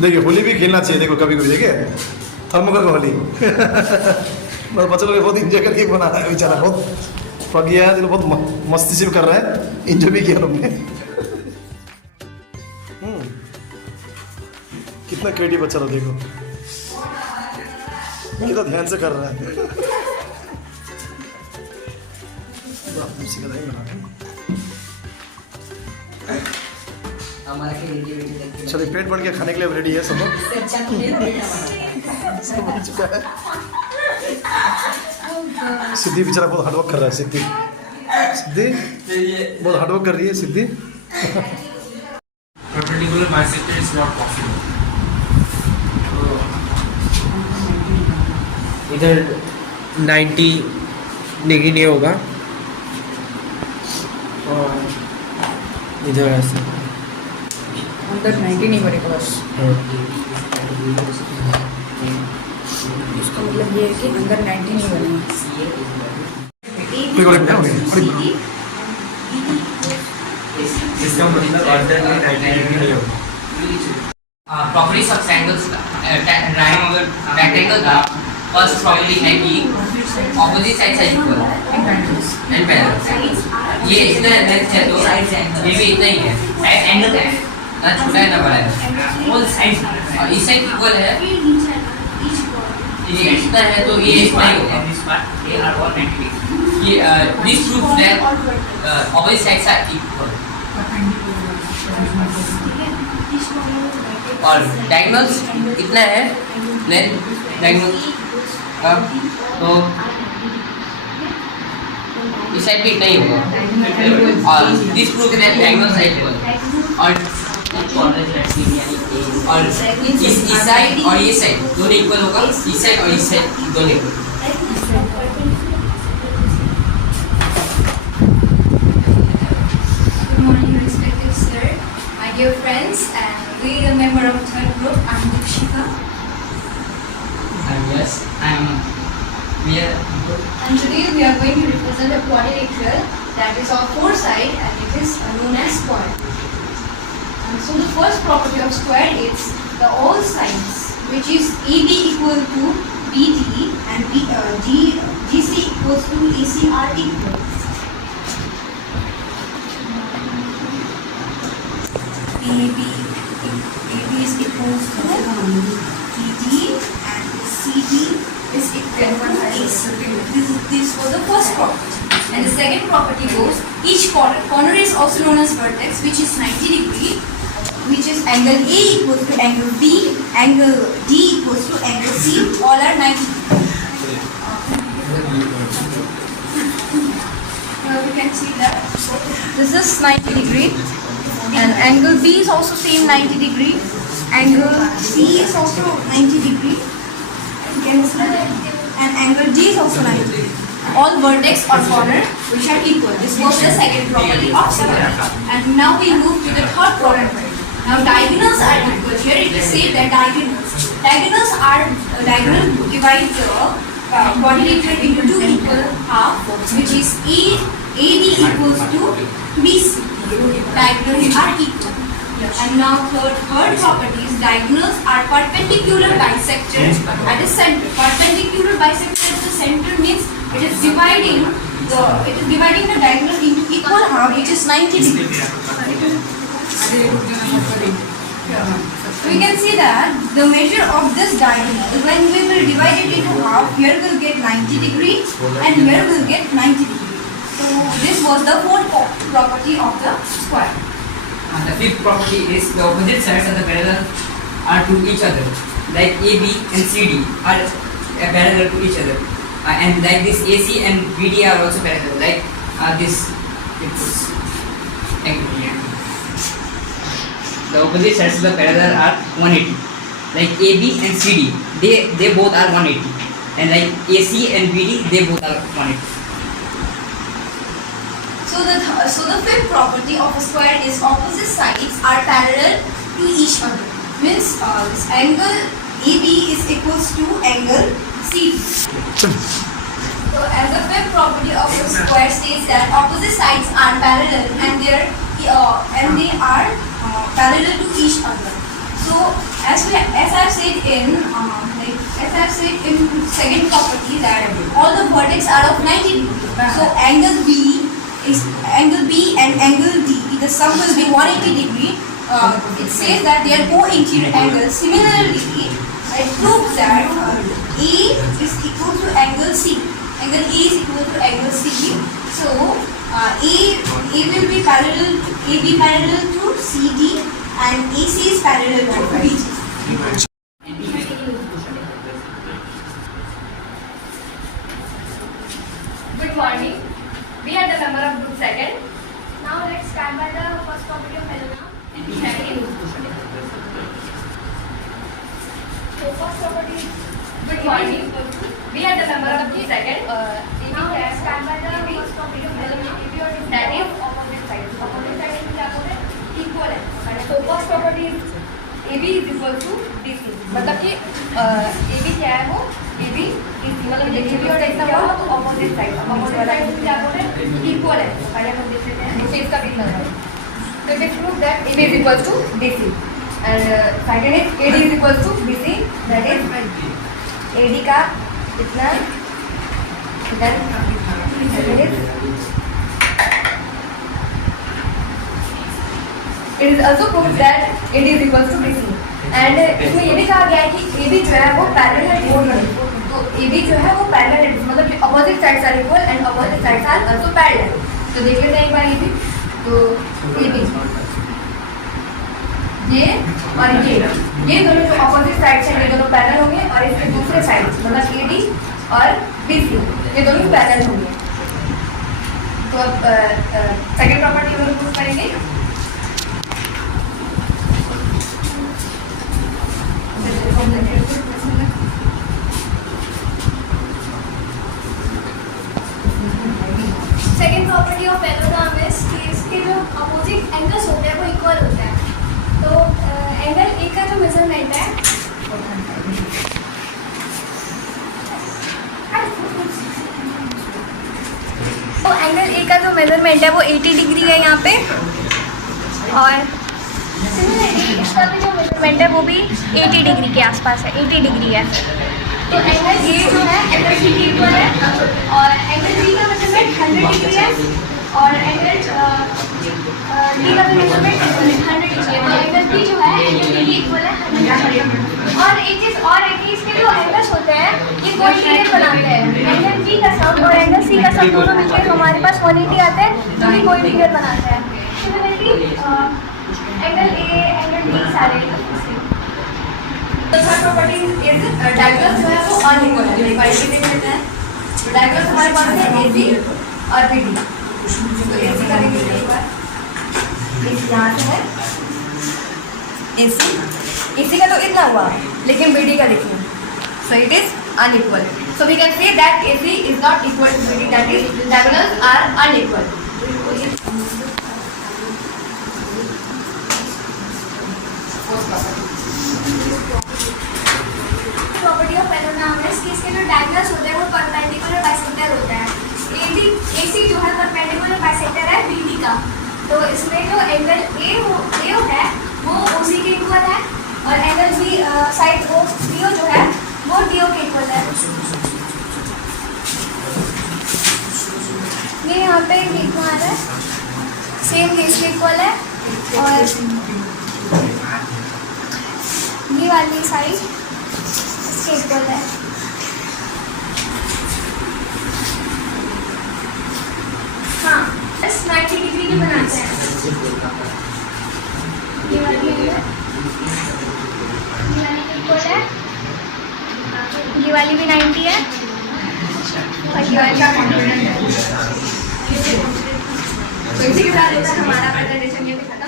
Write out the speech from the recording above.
देखिए होली भी खेलना चाहिए, देखो कभी कभी देखिए थर्मोकोल होली बस बच्चों लोग बहुत इंजॉय करके बना रहा है बेचारा, बहुत पक गया है, बहुत मस्ती से कर रहा है, इंजॉय भी किया लोग ने। कितना क्रिएटिव बच्चा लोग, देखो कितना ध्यान से कर रहा है। चलिए पेट भर के खाने के लिए रेडी है सब लोग। सब बन चुका है। सिद्धि बेचारा बहुत हार्डवर्क कर रहा है, सिद्धि बहुत हार्डवर्क कर रही है सिद्धि। Perpendicular bisector is not possible. इधर 90 डिग्री नहीं होगा और इधर ऐसे अंदर 90 नहीं बनेगा बस। इसका मतलब ये है कि अंदर 90 नहीं बनेगा। इसका मतलब अंदर में 90 डिग्री नहीं होगा। Properties of triangles, rectangle का first property है कि opposite sides are equal and parallel। ये इतना लेंथ है तो ये भी इतना ही है। साइड एंगल है ना, छोटा है ना बड़ा है, all sides और इस साइड इक्वल है, ये इतना है तो ये इतना ही होगा। ये this proves that opposite sides are equal। और डायगोनल्स कितना है, लेंथ डायगोनल्स का तो इस साइड भी इतना ही होगा और this proof that diagonals are equal. और इस साइड और ये साइड दोनों इक्वल होगा, इस साइड और इस साइड दोनों equal. Dear friends, and we are a member of third group. I'm Dikshika. And yes, I'm here. And today we are going to represent a quadrilateral that is of four sides and it is known as square. And so the first property of square is the all sides, which is AB equal to BD and GC equals to AC are equal. AB is equals to BD and CD is equal to AC. This was the first property. And the second property goes, each corner is also known as vertex, which is 90 degree, which is angle A equals to angle B, angle D equals to angle C, all are 90 degree. Now you can see that this is 90 degree. And angle B is also same 90 degree. Angle C is also 90 degree. You can see that. And angle D is also 90 degree. All vertex or corner which are equal. This was the second property of square. And now we move to the third property. Now diagonals are equal. Here it is said that diagonals divide the quadrilateral into two equal halves, which is AB equals to BC. Diagonals are equal. And now third property is diagonals are perpendicular bisectors at the center. Perpendicular bisector at the center means it is dividing the diagonal into equal half, which is 90 degrees. So we can see that the measure of this diagonal, when we will divide it into half, here we will get 90 degrees and here we will get 90 degrees. So this was the fourth property of the square. The fifth property is the opposite sides of the parallel are to each other. Like AB and CD are parallel to each other. And like this AC and BD are also parallel. Like this, it's the opposite sides of the parallel are 180. Like AB and CD, they both are 180. And like AC and BD, they both are 180. So the fifth property of a square is opposite sides are parallel to each other. Means this angle AB is equals to angle CD. So as the fifth property of a square states that opposite sides are parallel and they are parallel to each other. So as I've said in second property that all the vertex are of 90 degree. So angle B and angle D, the sum will be 180 degree. It says that they are co-interior angles. Similarly, it proves that A is equal to angle C. Angle A is equal to angle C. So A will be parallel to AB parallel to CD and AC is parallel to BG. Good morning. We are the member of group second. Now let's start by the first property of Helena. So first property. Good morning. We are the member of group second. Now let's start by the first property of Helena. That is opposite sides. Opposite sides में क्या बोले? Equal है. So first property is AB is equal to DC. मतलब कि AB क्या है वो? AB मतलब ये AB और इसका क्या हो तो ऑपोजिट साइड में क्या बोले इक्वल है पहले हम देख लेते हैं इसे इसका भी मतलब है तो it prove that AB is equal to DC and second is AD is equal to BC that is AD का इतना then second is it is also proved that AD is equal to BC and इसमें ये भी कहा गया है कि AB जो है वो पैरेलल है तो AB जो है वो पैरेलल है मतलब कि opposite sides are equal and opposite sides are also parallel तो देख लेते हैं एक बार AB तो AB ये और ये दोनों जो अपोजिट साइड्स हैं ये दोनों पैरेलल होंगे और इसके दूसरे साइड मतलब AD और BC ये दोनों पैरेलल होंगे तो अब सेकंड प्रॉपर्टी हम लोग प्रूव करेंगे second property of parallelogram is कि इसके जो अपोजिट एंगल्स होते हैं वो इक्वल होते हैं तो एंगल ए का जो मेजरमेंट है तो एंगल ए का जो मेजरमेंट है वो 80 डिग्री है यहाँ पे और सिमिलरली इसका भी जो मेजरमेंट है वो भी 80 डिग्री के आसपास है 80 डिग्री है तो एंगल ए जो है एंगल सी के इक्वल है और एंगल बी का मेजरमेंट 100 डिग्री है और एंगल डी का भी मेजरमेंट 100 डिग्री है तो एंगल बी जो है एंगल डी के इक्वल है 100 डिग्री और एक चीज़ और है कि इसके जो एंगल्स होते हैं ये कोइंसिडेंट बनाते हैं एंगल बी का सम और एंगल सी का सम दोनों मिलकर हमारे पास 180 आते हैं जो कि कोइंसिडेंट बनाते हैं similarly angle A angle B सारे थर्ड प्रॉपर्टी इज डायगोनल जो है वो अनइक्वल है एक बार ये देख लेते हैं तो डायगोनल हमारे पास है एसी और बीडी तो एसी का देख लेते हैं एक बार एसी यहाँ से है एसी का तो इतना हुआ लेकिन बीडी का देखिए so it is unequal so we can say that AC is not equal to BD that is diagonals are unequal property of parallelogram है कि इसके जो डायगोनल्स होते हैं वो परपेंडिकुलर बाइसेक्टर होता है एसी जो है परपेंडिकुलर बाइसेक्टर है बीडी का तो इसमें जो एंगल ए है वो ओसी के इक्वल है और एंगल बी साइड ओ बीओ जो है वो डीओ के इक्वल है ये यहाँ पे लिखा आ रहा है सेम केस के इक्वल है और ये वाली साइड इसके इक्वल है हाँ 90 डिग्री की बनाते हैं ये वाली इक्वल है ये वाली भी 90 है और ये वाली तो इसी के साथ हमारा प्रेजेंटेशन ये खत्म